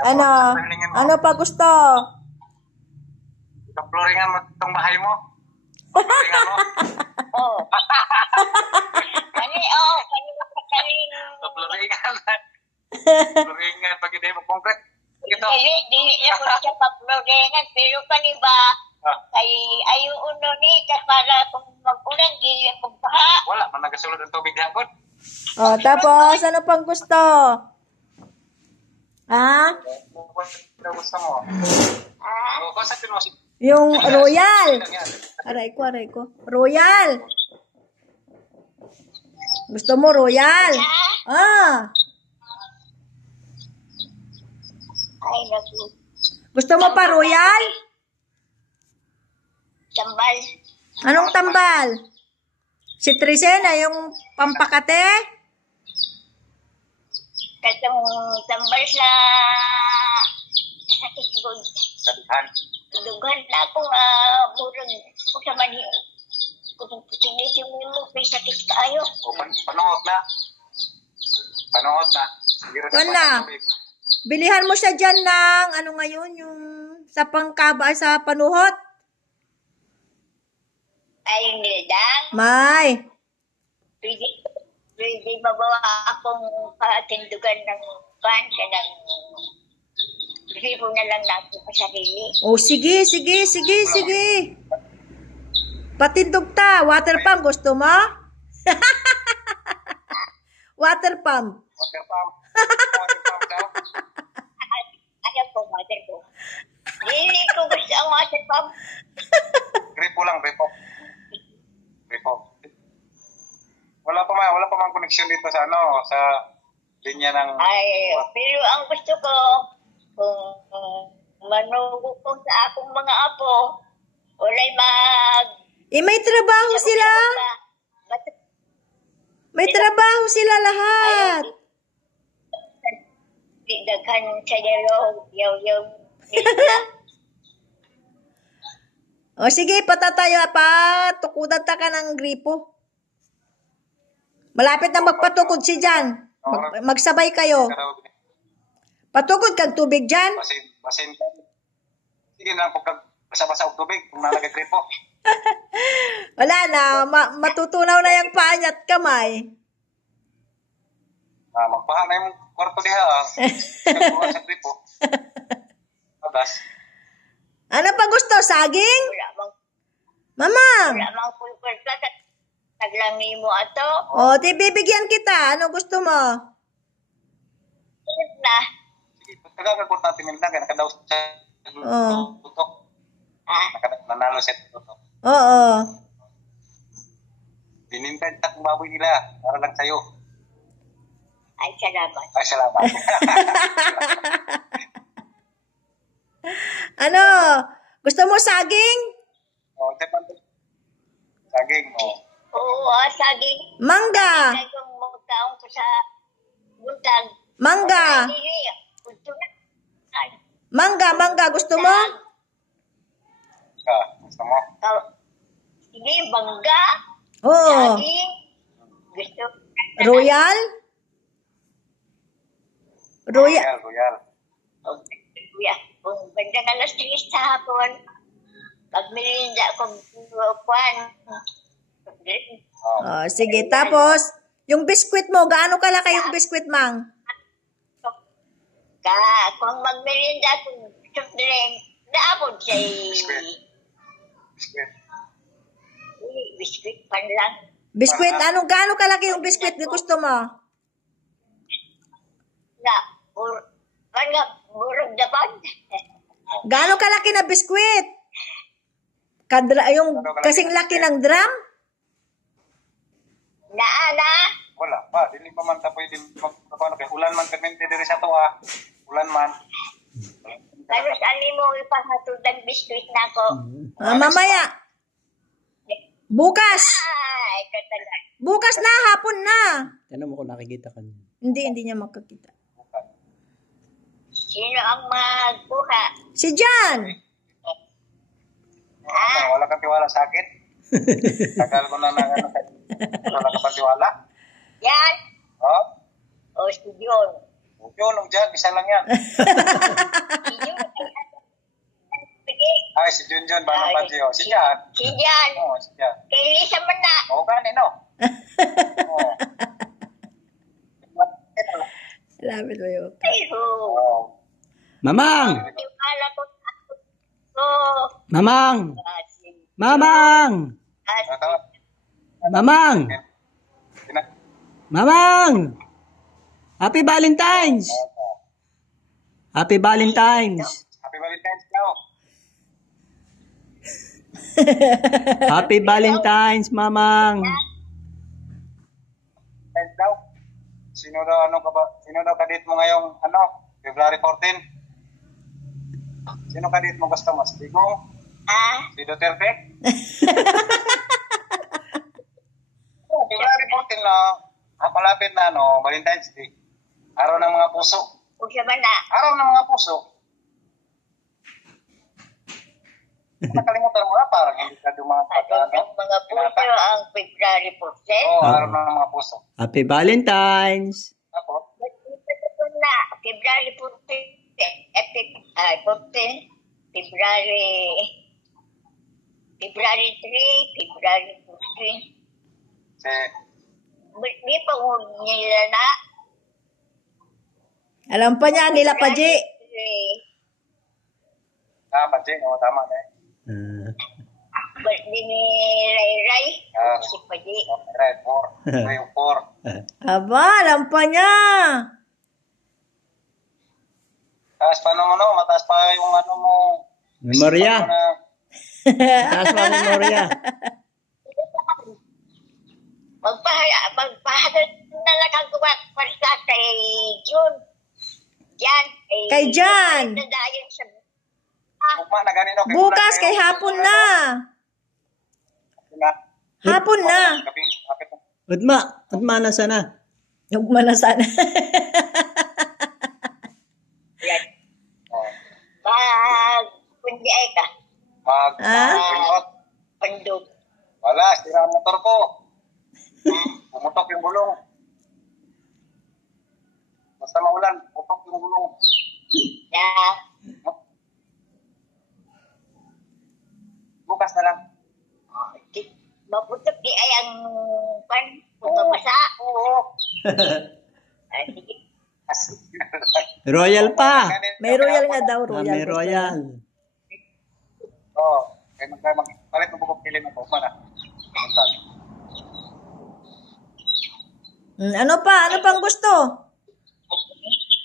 Ano? Ano pa gusto? Kaploringan mo itong bahay mo. Kaploringan mo. Oo. Kaploringan. Kaploringan pag hindi mo concrete. Ito. Dili ako siya paplorengan, pero kaniba, kay ayaw uno ni, para kung mag-ulan, di magbaha. Wala, man nagasulod ang tubig hapon. Oh, tapos, ano pang gusto? Ha? Ano gusto mo? O, kung sa pinusin. Yung royal. Aray ko. Royal. Gusto mo royal? Ah. Ay, naku. Gusto mo pa royal? Tambal. Anong tambal? Si Trisena, yung pampakate? Katong tambal sa kisgod. Sabihan. Dugan na akong murag kung sa mani. Kung sinit yung mo, may sakit kaayo. O, panuhot na. Panuhot na. Wala. Bilihan mo siya dyan ng, ano ngayon, yung sa pangkaba, sa panuhot. Ay, nildang. May. Pwede mabawa akong patindugan ng bansa ng ribo na lang natin sa sarili. Oh, sige. Patindog ta. Water pump, gusto mo? Water pump. Water pump. Water pump daw. Ayaw ko, mother ko. Hindi ko gusto ang water pump. Gripo lang, gripo. Wala pa mang connection dito sa sa linya ng Ay, pero ang gusto ko, kung manugo ko sa akong mga apo, walay may trabaho sila. May trabaho sila lahat. Daghan sa yaw. O sige, patatayo pa. Tukudan ta ka ng gripo. Malapit na magpatukod si Jan. Magsabay kayo. Patukod kag tubig dyan. Basin. Sige na pag basa-basa og tubig kung nalagay-gripo. Wala na. Matutunaw na yung paa niya at kamay. Magpaha na yung kwarto diha. Kagbuhan sa gripo. Adas. Ano pa gusto? Saging? Mamang. Wala mang pulpulsa sa taglangi mo ato. O, di bibigyan kita. Ano gusto mo? Na. Sige, tagagagod natin minta. Nakadaw sa tutok. Nanalo sa tutok. Oo. Binintay sa baboy nila. Para lang sa'yo. Ay, salamat. Ay, salamat. Ano? Gusto mo saging? Saging, Oo, saging. Mangga. Ay, kung magkaong ko sa buntag. Mangga. Mangga. Gusto mo? Gusto mo? Sige, bangga. Oo. Saging. Gusto. Royal? Royal. Kung banda na alas 3 sa hapon, pag mirinda kung kuwan. Sige, tapos, yung biskwit mo, gaano kalaki yung biskwit, Mang? Kung magmirinda kung soft drink, naabot siya biskwit pan lang. Biskwit, gaano kalaki yung biskwit na gusto mo? Burog dapat. Gaano kalaki na biskwit? Yung kasing laki ng drum? Wala pa. Dili pa man ta pwede magpapano kay ulan man kagmente diri sa tuwa. Ulan man. Tapos ali mo ipahatod ng biskwit na ko. Mamaya. Bukas. Ay, katagal. Bukas na, hapon na. Ano mo kung nakikita ka niya? Hindi niya makakita. Sino ang magbuka? Si Jan. Wala kang tiwala sa akin. Tagal ko na wala ka pang tiwala. Yan. Oh? O, si John. Yun, nung dyan, isa lang yan. Yun, sige. Ay, si Junjun, Banong Padyo. Si Jan. Si Jan. Oo, si Jan. Kay Lisa man na. Oo, kanin, no? Oo. Lapit mo yun. Pero, Oo. Mamang! yung kala ko, so, Mamang! si, Mamang! Mamang! Mamang! Happy Valentine's! Happy Valentine's! Happy Valentine's daw. Happy Valentine's, Mamang! Valentine's daw. Sino daw kadit mo ngayong, February 14? Sino kadit mo gusto mo? Si Digong? Si Duterte? February 14 na, malapit na, Valentine's Day. Araw ng mga puso. kung siya man na. Araw ng mga puso. Nakalimutan mo na, parang hindi ka mga Araw ng mga puso ang February 14. Oo, araw ng mga puso. Happy Valentine's! Ako? But ito na, February 14. 14, February 3, February 14. Di pa nila na. Alam pa niya, nila pa, Ji. Pati, tama na eh. Birthday ni Ray Ray. Si Paji. Right, 4. Aba, alam pa niya. Taas pa naman, mataas pa yung mo. Memorya! Taas pa ang memorya. Magpahagal na lang ang kumakparsa kay June. Jan. Kay Jan. Nadayon sa Ugma na ganino. Bukas kay hapon na. Hapon na. Utma na sana. Huwag mo na sana. yan. Kundi ay ka. Pandog. Wala, sira ang motor ko. Pumutok yung gulong. Basta maulan, putok yung gulong. Na. Bukas na lang. Maputok di ay ang pumabasa. Oo. Sige. Royal pa! May royal nga daw, royal. May royal. Oo. Kaya palit mo po piling mo. Mana? Ano pa? Ano pang gusto?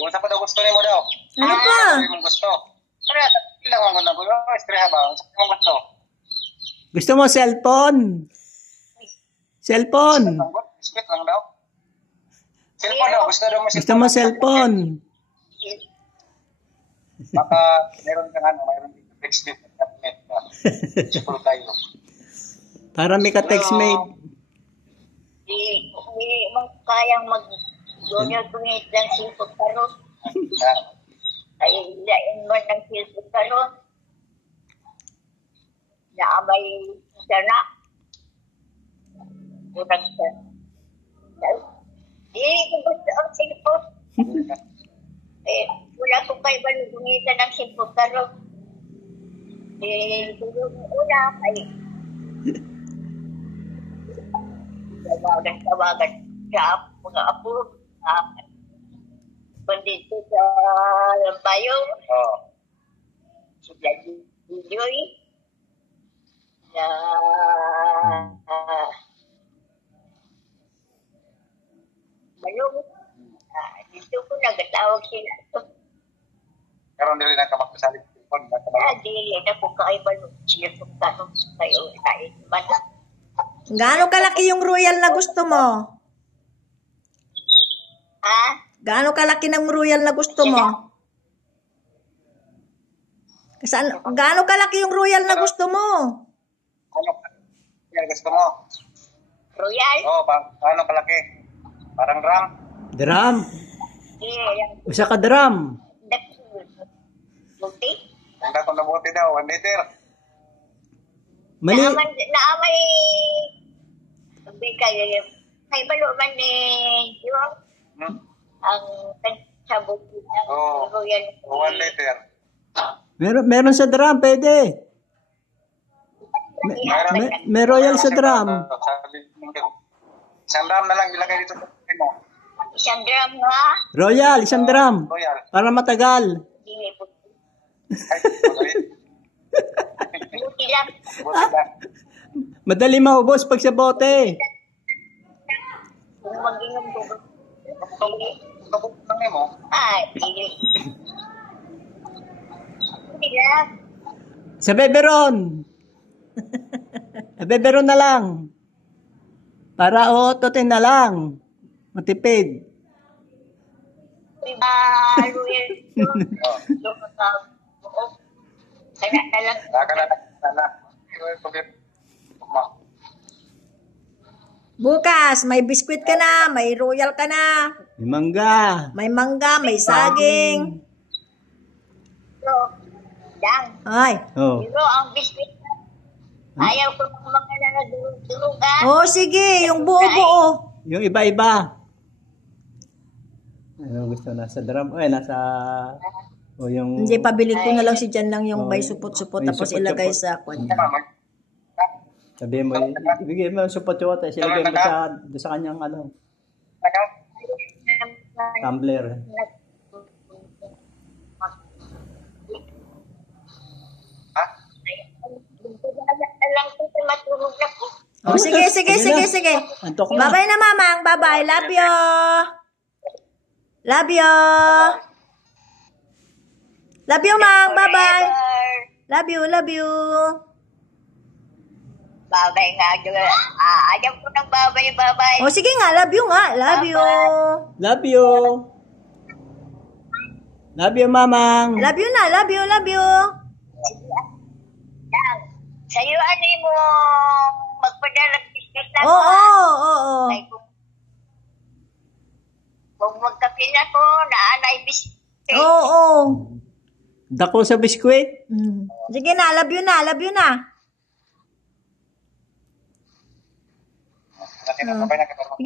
Iwan sa pa daw gusto niyo mo daw. Ano pa? Ano yung gusto? Kaya, ilang mga gusto ko. Istreha ba? Ano yung gusto? Gusto mo cellphone? Cellphone! Biskit lang daw. Cellphone daw. Gusto mo cellphone? Baka meron kang mayroon dito text dito. Siguro tayo. Para may ka-textmate. Di mong kayang mag-donate ng sipot karon. Ay, ilain mo ng sipot karon. Naamay sana. Kurang sa. Di ko gusto ang sipot. Wala ko kayo balungitan ng sipot karon. Tulong una ay tawagan sa mga apo pandito sa Bayong sila Joy na Bayong dito ko nagatawag sila Karon dili na ka magpasalig telepon. dili na po kaibal siya kung tanong kayo kain man. Gaano kalaki yung royal na gusto mo? Ha? Gaano kalaki ng royal na gusto mo? Gaano kalaki yung royal na gusto mo? Ano? Yan gusto mo? Royal? Oo, paano kalaki? Parang drum? Drum? Yeah, Usa ka drum? Buti? Handa ko nabuti daw, 1 liter. Mali. Naamay kay balo man ni yung ang Sa buti ng Oo. Royal. 1 liter. Meron sa drum, pwede. May royal sa drum. Isang drum na lang ilagay dito sa mo. Isang drum ha? Royal, isang drum. Royal. Para matagal. Dili po. Ay, sorry. Buti lang. Buti lang. Madali maubos pag sa bote. Kung mag-inom ko. Kabuk lang mo. Ay, dili. Buti lang. Sa beberon. Sa beberon na lang. Para ototin na lang. Matipid. Royal. Sana na lang. Naka na. Bukas, may biskwit ka na, may royal ka na, May mangga. may mangga, may saging. So, dang. Ay. Oh. Pero ang biscuit na, ayaw ko ng mga nanadulog ha. Oh, sige, yung buo-buo. Yung iba-iba. Ano gusto? Nasa drum? Nasa... O yung... Hindi, pabili ko na lang si Jan lang yung may supot-supot, May tapos supot-supot. ilagay sa kwan. Sabi mo, ibigay mo yung supot-supot. Silagay mo sa kanyang ano, tumbler. Alam ko na matulog na po. Oh, sige. Antok na. Bye-bye na, mamang. Bye-bye. Love you. Love you. Love you, mang. Bye-bye. Love you. Babay nga. Ayaw ko ng babay. Oh, sige nga. Love you nga. Love you. Love you. Love you, mamang. Love you na. Love you. Dang. Sa'yo ano mo magpadalang biscuit na Oo. Ay, kung magkapin ako, naanay biscuit. Oo. Dako sa biskwit. Sige na. Love you na. Sige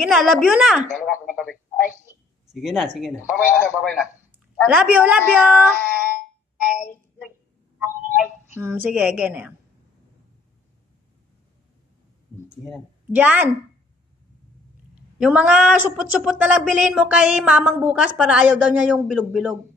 na. Love you na. Sige na. Babay na. Love you. Ay, Sige, again. Sige na. Jan. Yung mga supot-supot na lang bilhin mo kay mamang bukas para ayaw daw niya yung bilog-bilog.